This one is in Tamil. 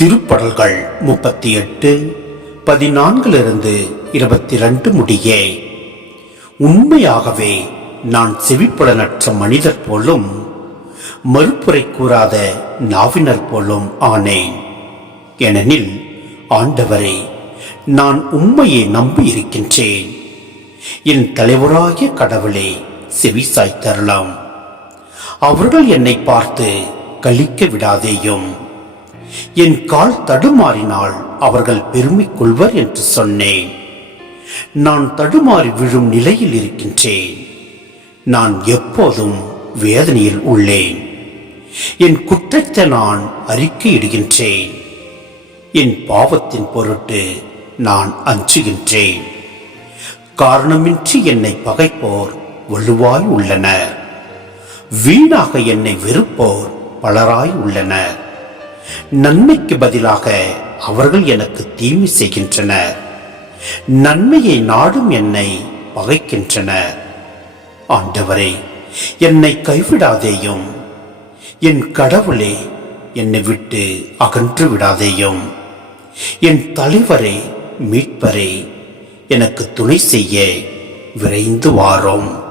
திருப்படல்கள் 38 14 22 முடிய. உண்மையாகவே நான் செவிப்புலனற்ற மனிதர் போலும் மறுப்புரை கூறாத நாவினர் போலும் ஆனேன். ஏனெனில் ஆண்டவரே, நான் உண்மையை நம்பி இருக்கின்றேன். என் தலைவராகிய கடவுளே, செவி சாய்த்தரலாம். அவர்கள் என்னை பார்த்து கழிக்க விடாதேயும். என் கால் தடுமாறினால் அவர்கள் பெருமை கொள்வர் என்று சொன்னேன். நான் தடுமாறி விழும் நிலையில் இருக்கின்றேன். நான் எப்போதும் வேதனையில் உள்ளேன். என் குற்றத்தை நான் அறிக்கையிடுகின்றேன். என் பாவத்தின் பொருட்டு நான் அஞ்சுகின்றேன். காரணமின்றி என்னை பகைப்போர் வலுவாய் உள்ளனர். வீணாக என்னை வெறுப்போர் பலராய் உள்ளனர். நன்மைக்கு பதிலாக அவர்கள் எனக்கு தீமை செய்கின்றனர். நன்மையை நாடும் என்னை பகைக்கின்றனர். ஆண்டவரே, என்னை கைவிடாதேயும். என் கடவுளே, என்னை விட்டு அகன்று விடாதேயும். என் தலைவரே, மீட்பரே, எனக்கு துணை செய்ய விரைந்து வாரும்.